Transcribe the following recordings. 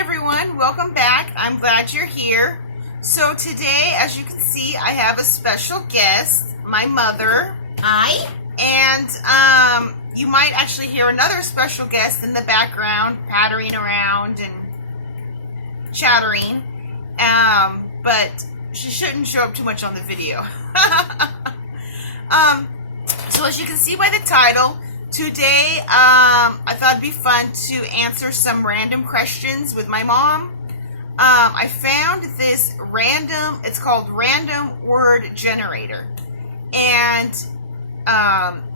everyone, welcome back. I'm glad you're here. So today, as you can see, I have a special guest, my mother. Hi. And you might actually hear another special guest in the background, pattering around and chattering. But she shouldn't show up too much on the video. So as you can see by the title, today I thought it'd be fun to answer some random questions with my mom. I found this it's called Random Word Generator. And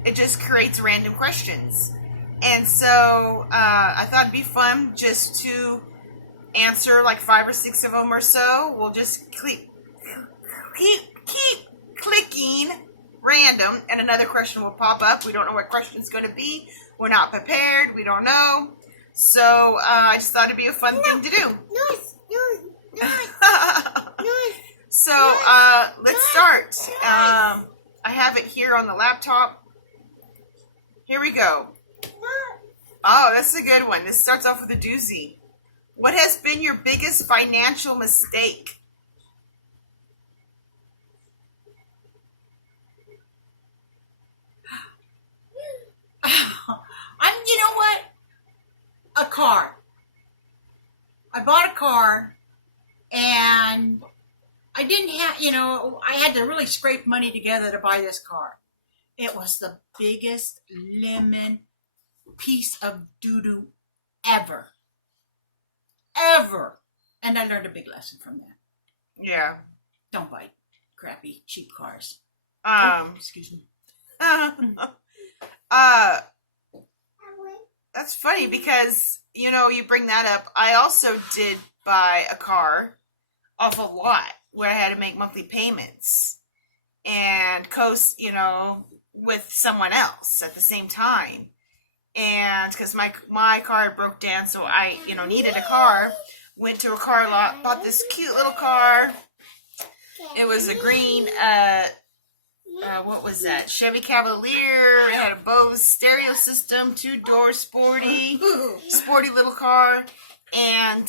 it just creates random questions. And so I thought it'd be fun just to answer like 5 or 6 of them or so. We'll just keep clicking random, and another question will pop up. We don't know what question it's going to be. We're not prepared. We don't know. So I just thought it'd be a fun thing to do. So let's start. I have it here on the laptop. Here we go. Oh, that's a good one. This starts off with a doozy. What has been your biggest financial mistake? You know what? A car. I bought a car, and I didn't have, I had to really scrape money together to buy this car. It was the biggest lemon piece of doo-doo ever. Ever. And I learned a big lesson from that. Yeah. Don't buy crappy, cheap cars. Excuse me. That's funny because, you bring that up. I also did buy a car off a lot where I had to make monthly payments and coast, with someone else at the same time. And because my car broke down, so I, needed a car. Went to a car lot, bought this cute little car. It was a green, what was that? Chevy Cavalier. It had a Bose stereo system, 2-door, sporty little car. And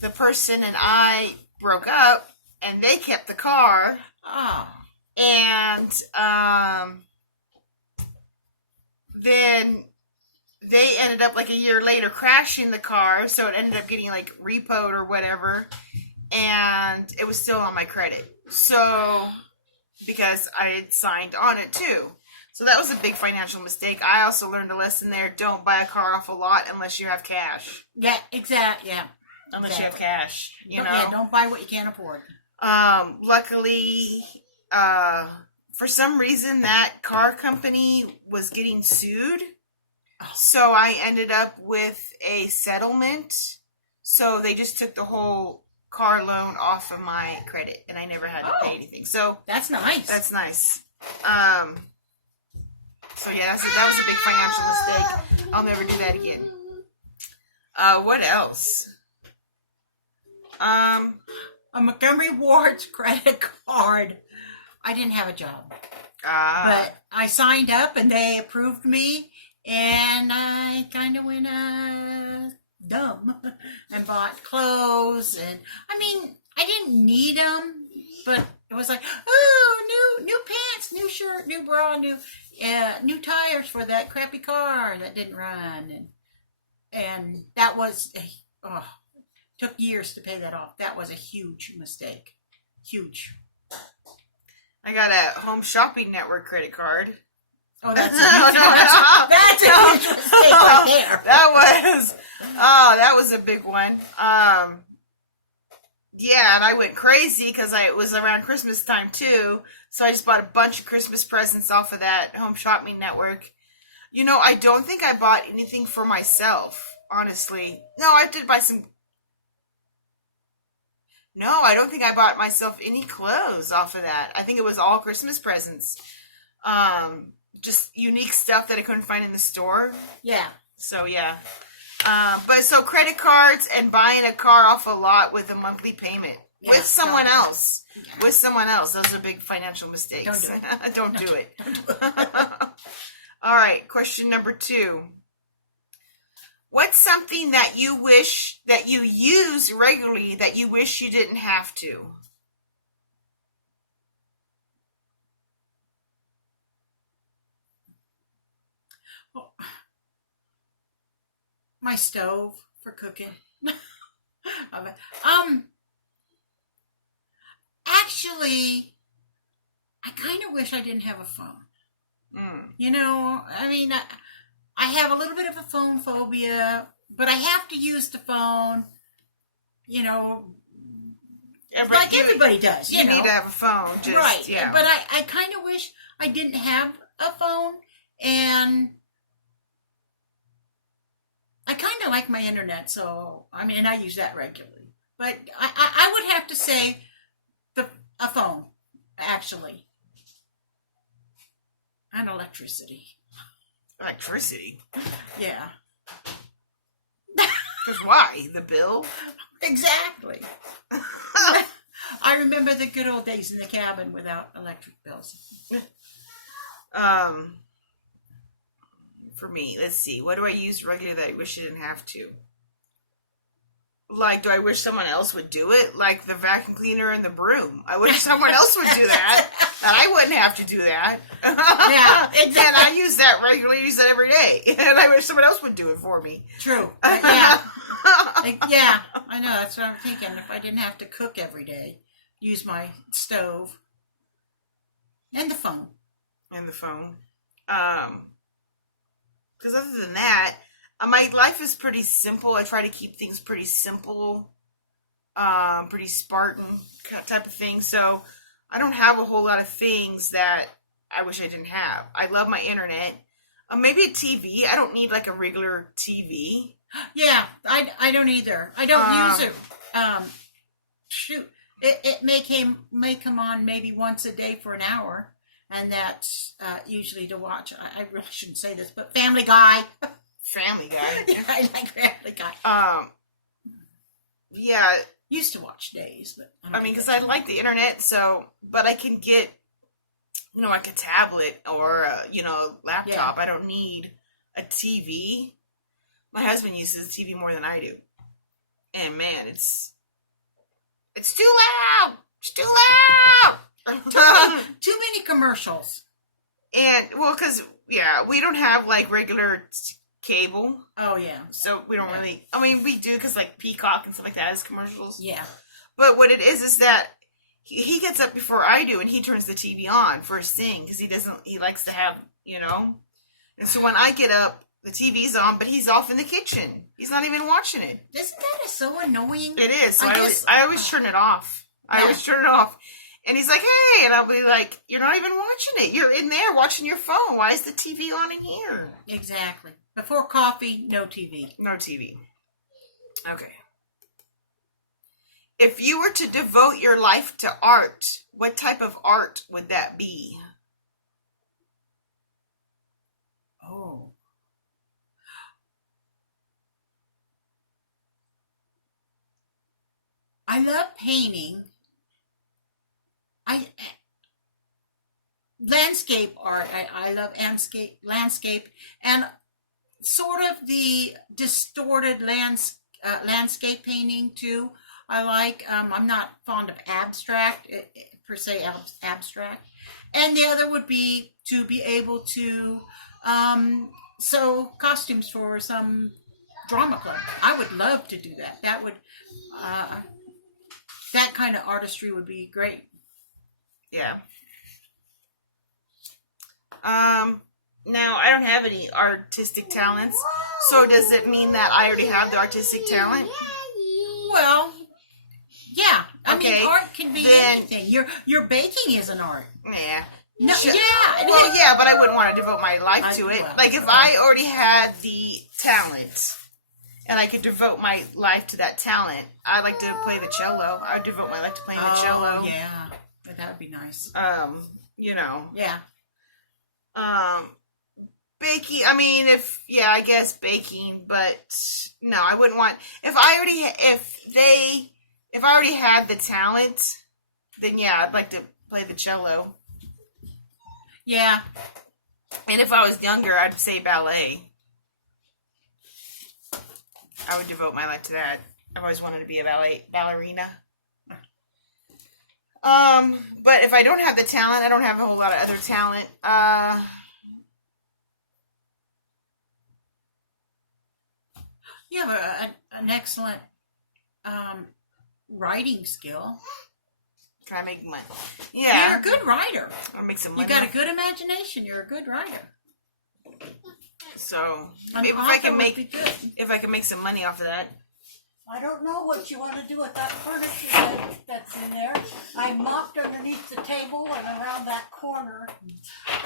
the person and I broke up, and they kept the car. Oh. And then they ended up like a year later crashing the car, so it ended up getting like repoed or whatever, and it was still on my credit. So because I had signed on it too. So that was a big financial mistake. I also learned a lesson there. Don't buy a car off a lot unless you have cash. Yeah, exactly. Yeah. Unless you have cash, Yeah, don't buy what you can't afford. Luckily, for some reason that car company was getting sued. So I ended up with a settlement. So they just took the whole car loan off of my credit, and I never had to pay anything. So that's nice. That's nice. So yeah, that was a big financial mistake. I'll never do that again. What else? A Montgomery Ward's credit card. I didn't have a job. But I signed up and they approved me, and I kind of went dumb and bought clothes, and I didn't need them, but it was like, oh, new pants, new shirt, new bra, new tires for that crappy car that didn't run, and that was took years to pay that off. That was a huge mistake. Huge. I got a Home Shopping Network credit card. Oh, that's a huge mistake right there. That was a big one. Yeah, and I went crazy because it was around Christmas time too. So I just bought a bunch of Christmas presents off of that Home Shopping Network. I don't think I bought anything for myself, honestly. No, I did buy some. No, I don't think I bought myself any clothes off of that. I think it was all Christmas presents. Just unique stuff that I couldn't find in the store. Yeah. So, yeah. But so credit cards and buying a car off a lot with a monthly payment with someone else. Yeah. With someone else. Those are big financial mistakes. Don't do it. All right. Question number 2. What's something that you wish that you use regularly that you wish you didn't have to? Well, my stove for cooking. Actually, I kind of wish I didn't have a phone. You know, I mean, I have a little bit of a phone phobia, but I have to use the phone, you know, like everybody does. You know? Need to have a phone. Just, right. Yeah. But I kind of wish I didn't have a phone, and I kind of like my internet, so, I mean, I use that regularly. But I would have to say a phone, actually. And electricity. Electricity? Yeah. Because why? The bill? Exactly. I remember the good old days in the cabin without electric bills. For me, let's see. What do I use regularly that I wish I didn't have to? Like, do I wish someone else would do it? Like the vacuum cleaner and the broom. I wish someone else would do that. And I wouldn't have to do that. Yeah, exactly. And I use that regularly. I use that every day. And I wish someone else would do it for me. True. Yeah. Yeah, I know. That's what I'm thinking. If I didn't have to cook every day, use my stove and the phone. And the phone. Because other than that, my life is pretty simple. I try to keep things pretty simple, pretty Spartan type of thing. So I don't have a whole lot of things that I wish I didn't have. I love my internet. Maybe a TV. I don't need like a regular TV. Yeah, I don't either. I don't use it. Shoot, it may come on maybe once a day for an hour, and that's usually to watch. I really shouldn't say this, but Family Guy. Family Guy. Yeah, I like Family Guy. Yeah. Used to watch days, but I mean, because I like the internet, so, but I can get, you know, like a tablet or a, you know, laptop. Yeah. I don't need a TV. My husband uses TV more than I do, and man, it's too loud. It's too loud. Too many commercials. And well, because we don't have like regular cable. Oh yeah. So we don't really. I mean, we do because like Peacock and stuff like that is commercials. Yeah. But what it is that he gets up before I do, and he turns the TV on first thing because he likes to have, you know. And so when I get up, the TV's on, but he's off in the kitchen. He's not even watching it. Isn't that so annoying? It is. So I always turn it off. I always turn it off. And he's like, hey, and I'll be like, you're not even watching it. You're in there watching your phone. Why is the TV on in here? Exactly. Before coffee, no TV. No TV. Okay. If you were to devote your life to art, what type of art would that be? Oh. I love painting. Landscape art. I love landscape and sort of the distorted landscape painting too. I like. I'm not fond of abstract per se. Abstract, and the other would be to be able to sew costumes for some drama club. I would love to do that. That would. That kind of artistry would be great. Yeah. Now, I don't have any artistic talents, so does it mean that I already have the artistic talent? Well, yeah. I Okay, mean, art can be anything. Your baking is an art. Yeah. No, Sure. yeah. Well, yeah, but I wouldn't want to devote my life to it. Well, like, if I already had the talent, and I could devote my life to that talent, I'd like to play the cello. I'd devote my life to playing the cello. Yeah. But that would be nice. You know. Yeah. Baking, I mean, I guess baking, but no, I wouldn't want, if I already had the talent, then yeah, I'd like to play the cello. Yeah. And if I was younger, I'd say ballet. I would devote my life to that. I've always wanted to be a ballerina. But if I don't have the talent, I don't have a whole lot of other talent. You have an excellent writing skill. Can I make money? Yeah. You're a good writer. I'll make some money. You got a good imagination. You're a good writer. So maybe if I can make some money off of that. I don't know what you want to do with that furniture that's in there. I mopped underneath the table and around that corner.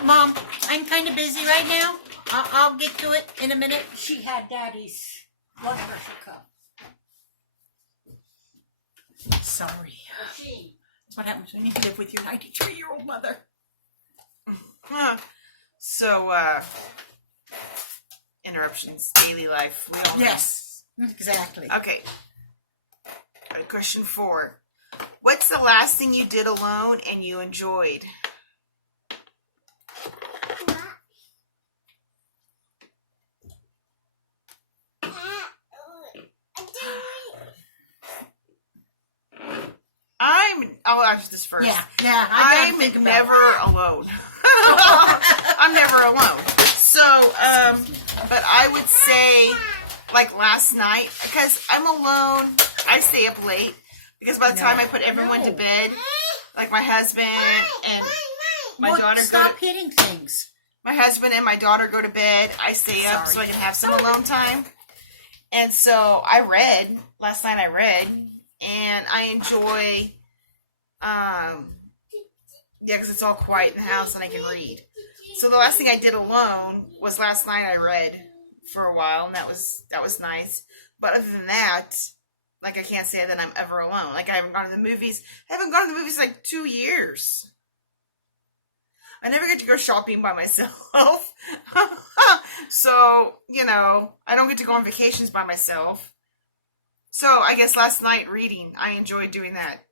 Mom, I'm kind of busy right now. I'll get to it in a minute. She had Daddy's blood pressure cup. Sorry. That's what happens when you live with your 93-year-old mother. So, interruptions, daily life. We all know. Yes. Exactly. Okay. Question 4. What's the last thing you did alone and you enjoyed? I'll answer this first. Yeah. I'm never alone. I'm never alone. So, but I would say, like last night, because I'm alone, I stay up late. Because by the time I put everyone to bed, like my husband and my daughter stop hitting things. My husband and my daughter go to bed. I stay up so I can have some alone time. And so I read. Last night I read. And I enjoy, because it's all quiet in the house and I can read. So the last thing I did alone was last night I read for a while, and that was nice. But other than that, like I can't say that I'm ever alone. Like I haven't gone to the movies. I haven't gone to the movies in like 2 years. I never get to go shopping by myself. So, I don't get to go on vacations by myself. So I guess last night reading, I enjoyed doing that.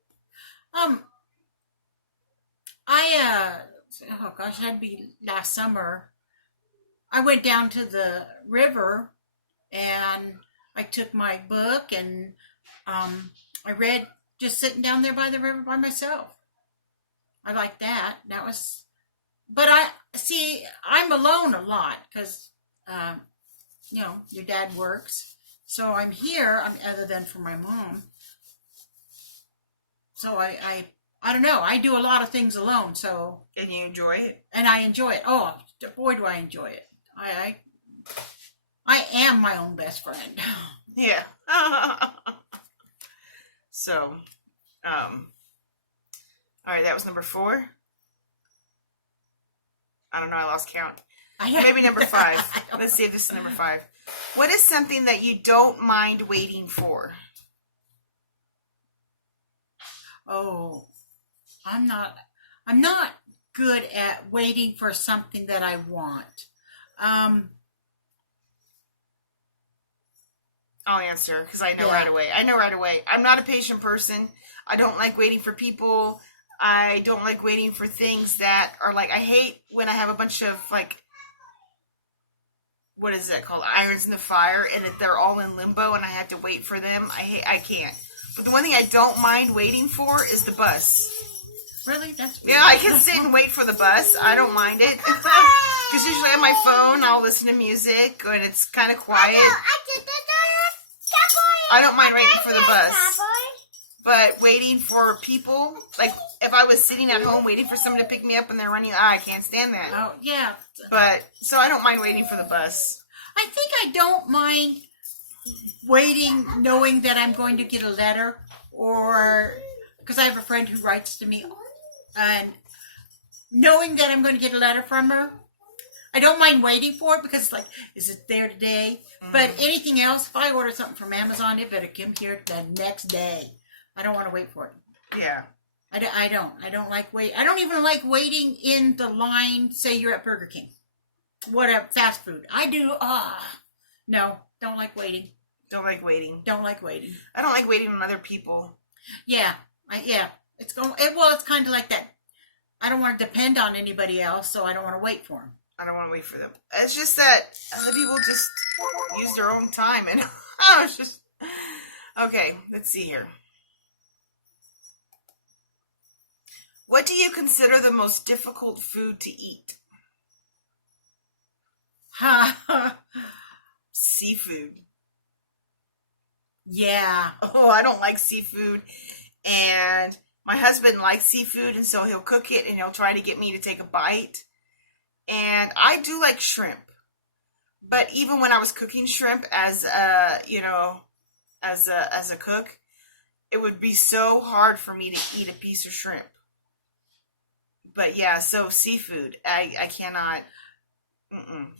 That'd be last summer. I went down to the river and I took my book and I read just sitting down there by the river by myself. I like that. But I'm alone a lot because, your dad works. So I'm here, other than for my mom. So I don't know. I do a lot of things alone. So and you enjoy it? And I enjoy it. Oh, boy, do I enjoy it. I am my own best friend. Yeah. So, all right, that was number 4. I don't know. I lost count. Maybe number 5. Let's see if this is number 5. What is something that you don't mind waiting for? Oh, I'm not good at waiting for something that I want. I'll answer because I know right away. I'm not a patient person. I don't like waiting for people. I don't like waiting for things that are like, I hate when I have a bunch of like, what is that called? Irons in the fire, and if they're all in limbo and I have to wait for them, I can't. But the one thing I don't mind waiting for is the bus. Really? That's weird. Yeah, I can sit and wait for the bus. I don't mind it. Because usually on my phone, I'll listen to music and it's kind of quiet. I don't mind waiting for the bus. But waiting for people, like if I was sitting at home waiting for someone to pick me up and they're running, I can't stand that. Oh, yeah. But, so I don't mind waiting for the bus. I think I don't mind waiting knowing that I'm going to get a letter, or because I have a friend who writes to me, and knowing that I'm going to get a letter from her, I don't mind waiting for it because it's like, is it there today? Mm-hmm. But anything else, if I order something from Amazon, it better come here the next day. I don't want to wait for it. Yeah. I don't. I don't like wait. I don't even like waiting in the line. Say you're at Burger King, whatever, fast food. I do. No, don't like waiting. Don't like waiting. Don't like waiting. I don't like waiting on other people. Yeah. It's kind of like that. I don't want to depend on anybody else, so I don't want to wait for them. I don't want to wait for them. It's just that other people just use their own time, and I was just okay. Let's see here. What do you consider the most difficult food to eat? Seafood. Yeah. Oh, I don't like seafood. And my husband likes seafood, and so he'll cook it and he'll try to get me to take a bite. And I do like shrimp. But even when I was cooking shrimp as a cook, it would be so hard for me to eat a piece of shrimp. But yeah, so seafood, I cannot.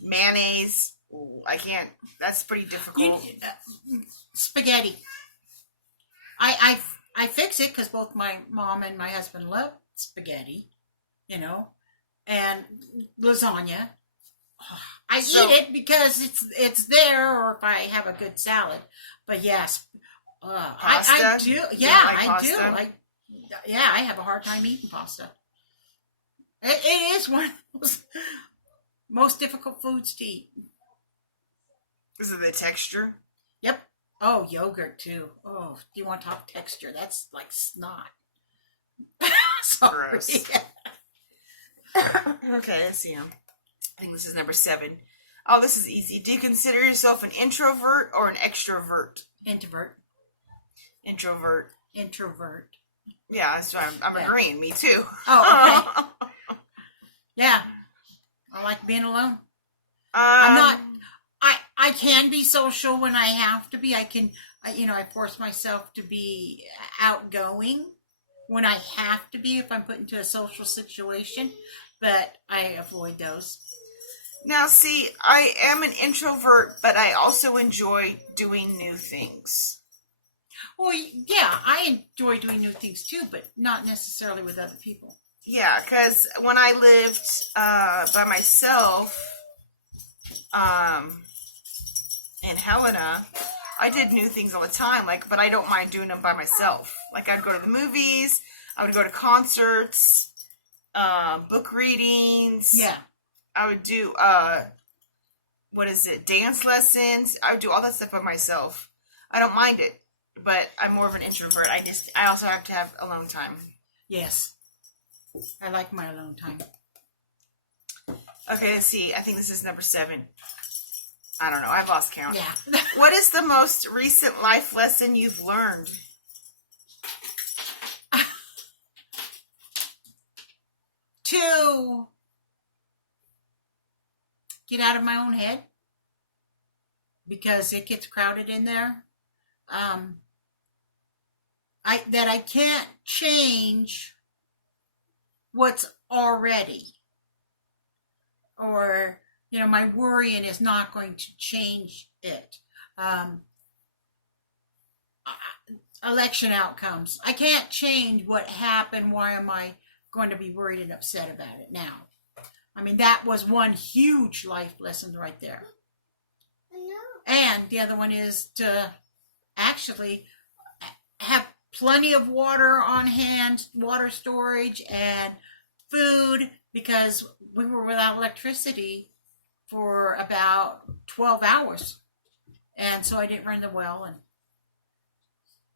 Mayonnaise, I can't. That's pretty difficult. Spaghetti. I fix it because both my mom and my husband love spaghetti, and lasagna. I eat it because it's there, or if I have a good salad. But yes, I do. Yeah, I do. I have a hard time eating pasta. It is one of those most difficult foods to eat. Is it the texture? Yep. Oh, yogurt too. Oh, do you want to talk texture? That's like snot. Sorry. Gross. Okay, let's see. I think this is number 7. Oh, this is easy. Do you consider yourself an introvert or an extrovert? Introvert. Introvert. Yeah, that's why I'm agreeing. Me too. Oh, okay. Yeah. I like being alone. I'm not. I can be social when I have to be. I force myself to be outgoing when I have to be if I'm put into a social situation, but I avoid those. Now, see, I am an introvert, but I also enjoy doing new things. Well, yeah, I enjoy doing new things too, but not necessarily with other people. Yeah, because when I lived by myself in Helena, I did new things all the time, but I don't mind doing them by myself. Like, I'd go to the movies, I would go to concerts, book readings. Yeah. I would do, dance lessons. I would do all that stuff by myself. I don't mind it, but I'm more of an introvert. I also have to have alone time. Yes. I like my alone time. Okay, let's see. I think this is number 7. I don't know. I've lost count. Yeah. What is the most recent life lesson you've learned? To get out of my own head because it gets crowded in there. I can't change what's already, or my worrying is not going to change it. Election outcomes, I can't change what happened. Why am I going to be worried and upset about it now? I mean, that was one huge life lesson right there. And the other one is to actually have plenty of water on hand, water storage, and food, because we were without electricity for about 12 hours. And so I didn't run the well,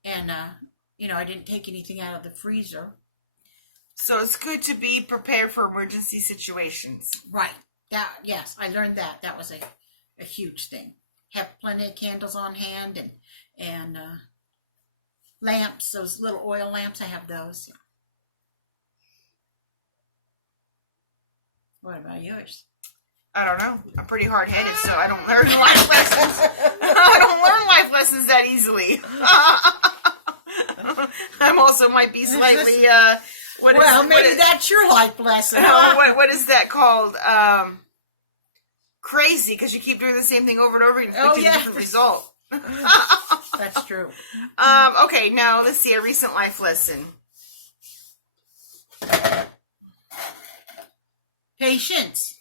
and I didn't take anything out of the freezer. So it's good to be prepared for emergency situations. Right. Yes, I learned that. That was a huge thing. Have plenty of candles on hand and lamps, those little oil lamps. I have those. What about yours? I don't know. I'm pretty hard-headed, so I don't learn life lessons. I don't learn life lessons that easily. I'm also might be slightly... maybe that's your life lesson. What is that called? Crazy, because you keep doing the same thing over and over and expecting a different result. That's true. Okay, now let's see a recent life lesson. Patience.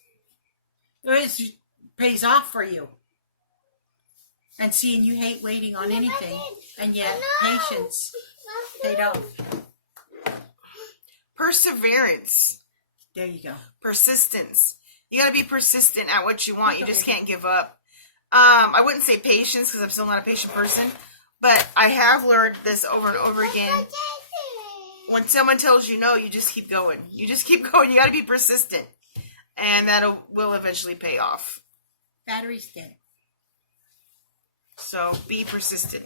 It pays off for you. And seeing you hate waiting on anything, and yet patience paid off. Perseverance. There you go. Persistence. You got to be persistent at what you want. You just can't give up. I wouldn't say patience because I'm still not a patient person, but I have learned this over and over again. When someone tells you no, you just keep going. You just keep going. You got to be persistent, and that will eventually pay off. Battery's dead. So be persistent.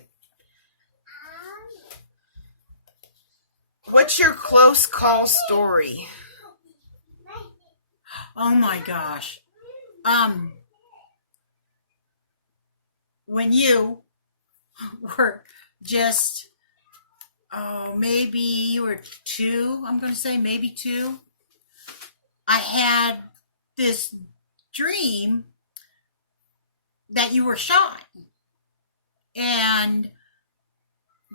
What's your close call story? Oh my gosh. When you were just, maybe you were 2, I'm going to say maybe 2. I had this dream that you were shot. And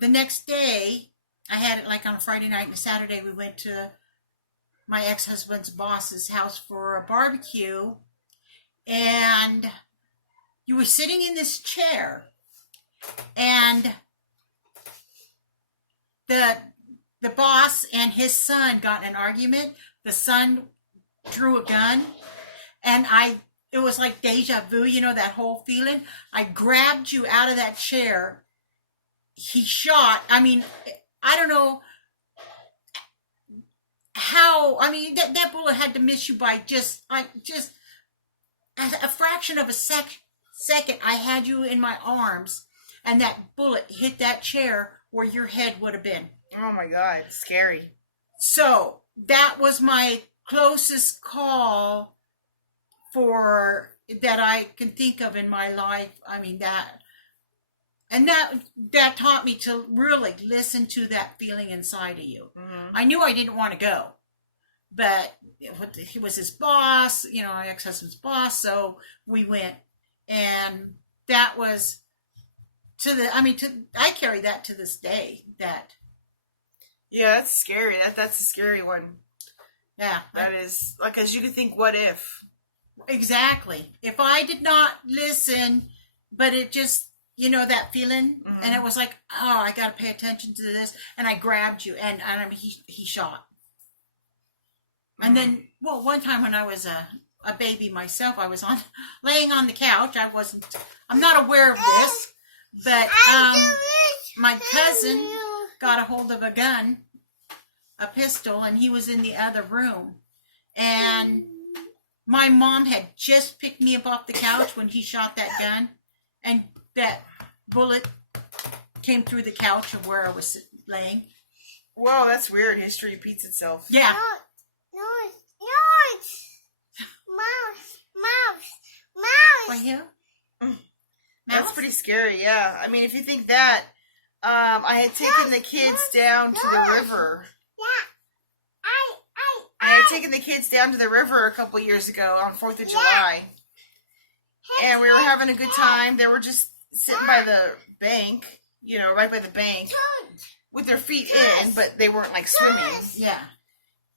the next day, I had it like on a Friday night and a Saturday, we went to my ex-husband's boss's house for a barbecue. And you were sitting in this chair. And the boss and his son got in an argument. The son drew a gun. And it was like deja vu, you know, that whole feeling. I grabbed you out of that chair. He shot. I mean, I don't know how. I mean, that bullet had to miss you by just a fraction of a second. I had you in my arms, and that bullet hit that chair where your head would have been. Oh my God, scary. So that was my closest call that I can think of in my life. I mean, that taught me to really listen to that feeling inside of you. Mm-hmm. I knew I didn't want to go, but he was his boss, you know, my ex-husband's boss. So we went, and that was I carry that to this day. Yeah, that's scary. That's a scary one. Yeah. That is, like, as you could think, what if? Exactly. If I did not listen, but it just, you know, that feeling, mm-hmm. And it was like, oh, I got to pay attention to this, and I grabbed you, and I mean, he shot. Mm-hmm. And then, well, one time when I was a baby myself, I was laying on the couch. I'm not aware of this, but my cousin got a hold of a gun, a pistol, and he was in the other room, and my mom had just picked me up off the couch when he shot that gun, and that bullet came through the couch of where I was laying. Whoa, that's weird. History repeats itself. Yeah. Mouse. For you? That's pretty scary, yeah. I mean, if you think that, I had taken the kids down to the river. I had taken the kids down to the river a couple years ago on 4th of July. And we were having a good time. They were just sitting by the bank, you know, right by the bank, with their feet in, but they weren't like swimming. Yeah.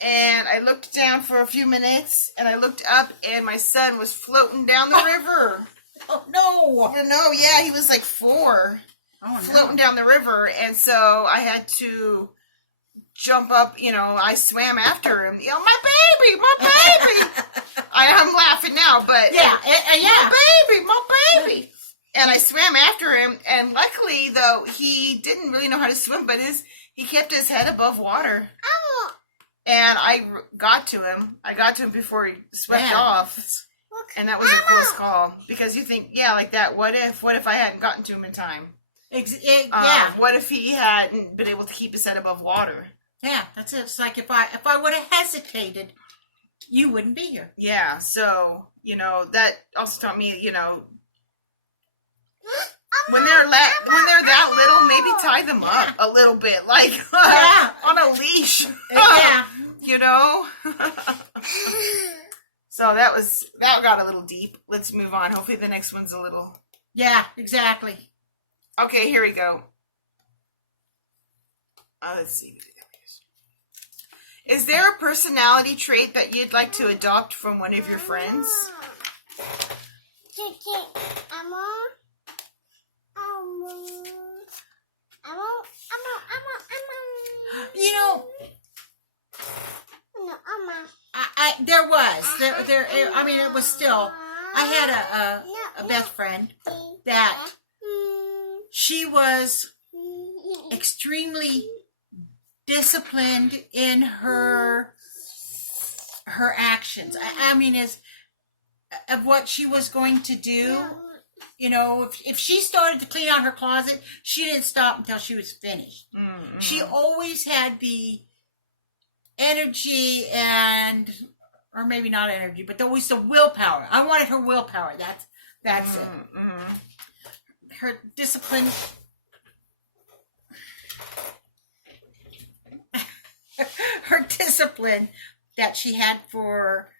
And I looked down for a few minutes, and I looked up, and my son was floating down the river. Oh, no. No, yeah, he was like 4, floating down the river. And so I had to jump up, you know, I swam after him. You know, my baby. I'm laughing now, but yeah. My baby. And I swam after him, and luckily, though, he didn't really know how to swim, but he kept his head above water. And I got to him. Before he swept off. And that was a close call. Because you think, yeah, like that, what if I hadn't gotten to him in time? Yeah. What if he hadn't been able to keep his head above water? Yeah, that's it. It's like if I would have hesitated, you wouldn't be here. Yeah, so, you know, that also taught me, you know, when they're that little, maybe tie them up a little bit, like on a leash. Yeah. You know? So that got a little deep. Let's move on. Hopefully the next one's a little... Yeah, exactly. Okay, here we go. Let's see. Is there a personality trait that you'd like to adopt from one of your friends? You know, there was. I mean, it was still. I had a best friend that she was extremely disciplined in her actions. I mean, as of what she was going to do. You know, if she started to clean out her closet, she didn't stop until she was finished. Mm-hmm. She always had the energy or maybe not energy, but always the willpower. I wanted her willpower. That's it. Her discipline. Her discipline that she had for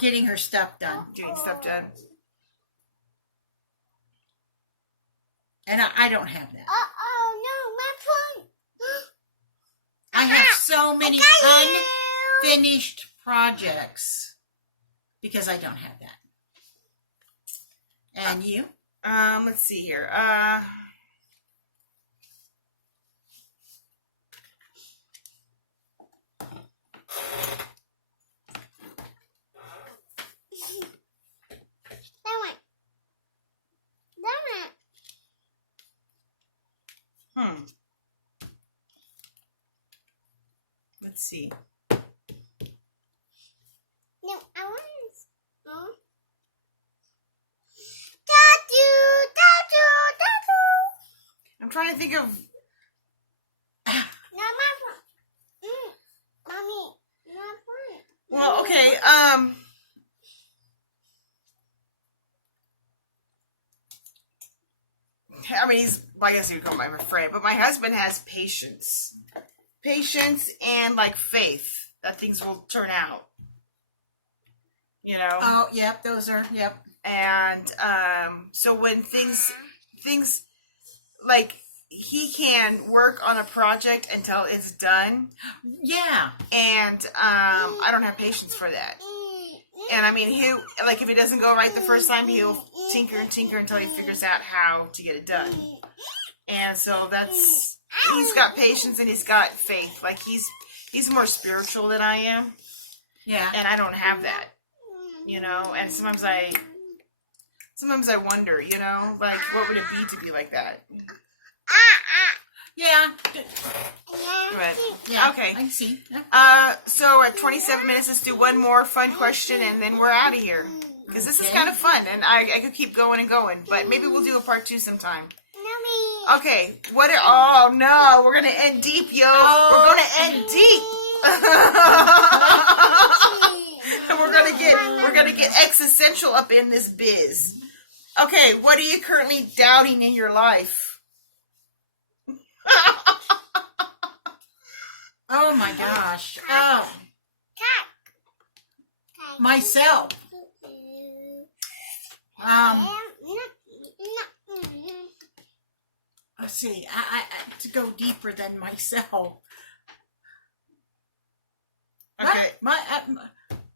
getting her stuff done. Getting stuff done. And I don't have that. Oh no, my phone. I have so many unfinished projects because I don't have that. And you? Let's see here. Let's see. No, I want this. Oh. I'm trying to think of. No, my phone. Mommy, my phone. Well, okay. I mean, I guess you would call him my friend, but my husband has patience and like faith that things will turn out. You know. Oh, yep. Those are yep. And so when things like he can work on a project until it's done. Yeah. And I don't have patience for that. And I mean, if it doesn't go right the first time, he'll tinker and tinker until he figures out how to get it done. And so he's got patience and he's got faith. Like he's more spiritual than I am. Yeah. And I don't have that, you know. And sometimes I wonder, you know, like what would it be to be like that? Yeah. But, yeah. Okay. I see. So at 27 minutes, let's do one more fun question, and then we're out of here. Because this is kind of fun, and I could keep going and going. But maybe we'll do a part 2 sometime. Okay. Oh no, we're gonna end deep, yo. We're gonna end deep. we're gonna get existential up in this biz. Okay, what are you currently doubting in your life? Oh my gosh. Oh. Myself. Let's see. I to go deeper than myself. Okay.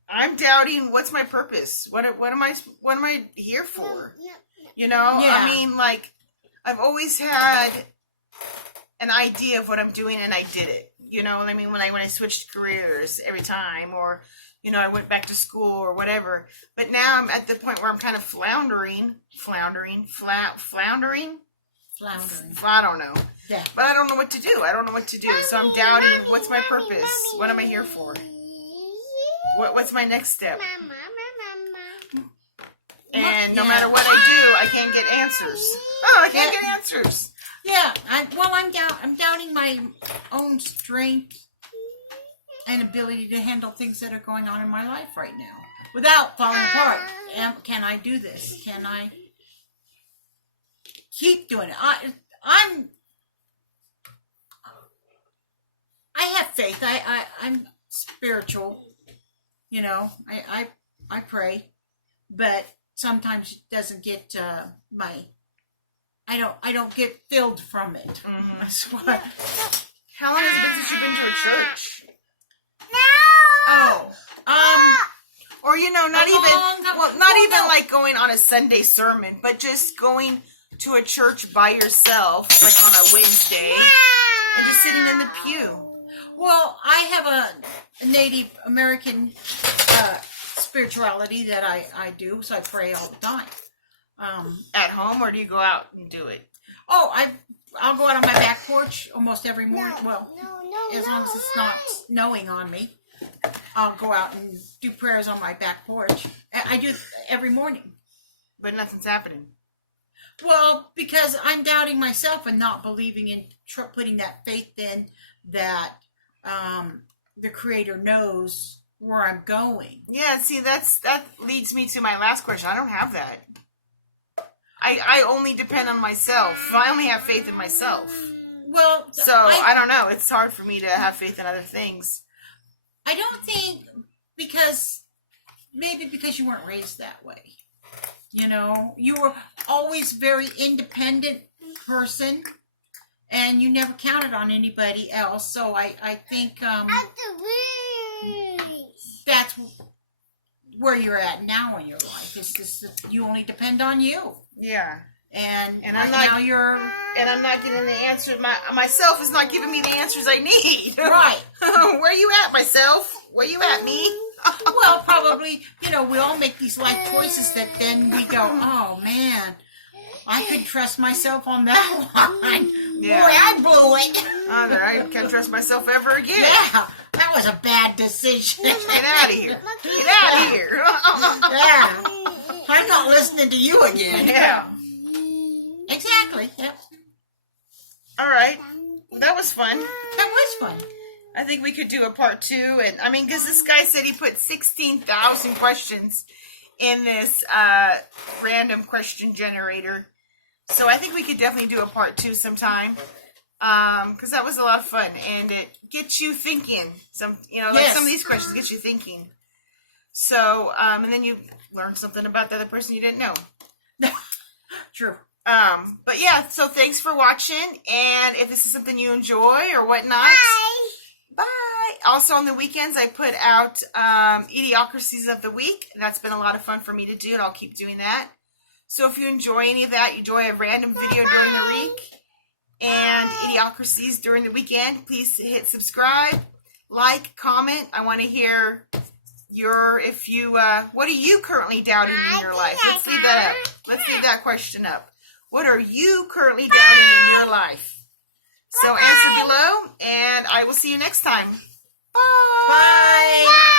I'm doubting what's my purpose. What am I here for? You know? Yeah. I mean, like, I've always had an idea of what I'm doing and I did it. You know what I mean? When I switched careers every time, or, you know, I went back to school or whatever. But now I'm at the point where I'm kind of floundering. I don't know. Yeah. But I don't know what to do. So I'm doubting, what's my purpose? What am I here for? What's my next step? And no matter what I do, I can't get answers. I can't get answers. Yeah, I'm doubting my own strength and ability to handle things that are going on in my life right now without falling apart. Can I do this? Can I keep doing it? I have faith. I'm spiritual. You know, I pray, but sometimes it doesn't get I don't get filled from it. Mm-hmm. That's what. How long has it been since you've been to a church? Or you know, not even like going on a Sunday sermon, but just going to a church by yourself, like on a Wednesday, and just sitting in the pew. Well, I have a Native American spirituality that I do, so I pray all the time. At home, or do you go out and do it? Oh, I'll go out on my back porch almost every morning. Well, as long as it's not snowing on me, I'll go out and do prayers on my back porch. I do it every morning. But nothing's happening. Well, because I'm doubting myself and not believing in putting that faith in that the Creator knows where I'm going. Yeah, see, that leads me to my last question. I don't have that. I only depend on myself. I only have faith in myself. Well, so I don't know. It's hard for me to have faith in other things. I don't think because you weren't raised that way. You know, you were always very independent person, and you never counted on anybody else. So I think that's where you're at now in your life. It's just that you only depend on you. Yeah. And I'm not getting the answers. Myself is not giving me the answers I need. Right. Where you at, myself? Where you at, me? Well, probably, we all make these life choices that then we go, oh, man, I could trust myself on that one. Yeah. Boy, I blew it. I can't trust myself ever again. Yeah, that was a bad decision. Get out of here. Get out of here. Yeah. I'm not listening to you again. Yeah. Exactly. Yep. All right. That was fun. That was fun. I think we could do a part 2. And I mean, because this guy said he put 16,000 questions in this random question generator. So I think we could definitely do a part 2 sometime. Because that was a lot of fun. And it gets you thinking. Some of these questions get you thinking. So, and then you learn something about the other person you didn't know. True. But yeah, so thanks for watching. And if this is something you enjoy or whatnot. Bye. Also on the weekends, I put out Idiocracies of the Week. And that's been a lot of fun for me to do, and I'll keep doing that. So if you enjoy any of that, you enjoy a random video during the week and Idiocracies during the weekend, please hit subscribe, like, comment. I want to hear what are you currently doubting in your life? Let's leave that up. Let's leave that question up. What are you currently doubting in your life? So answer below, and I will see you next time. Bye. Bye.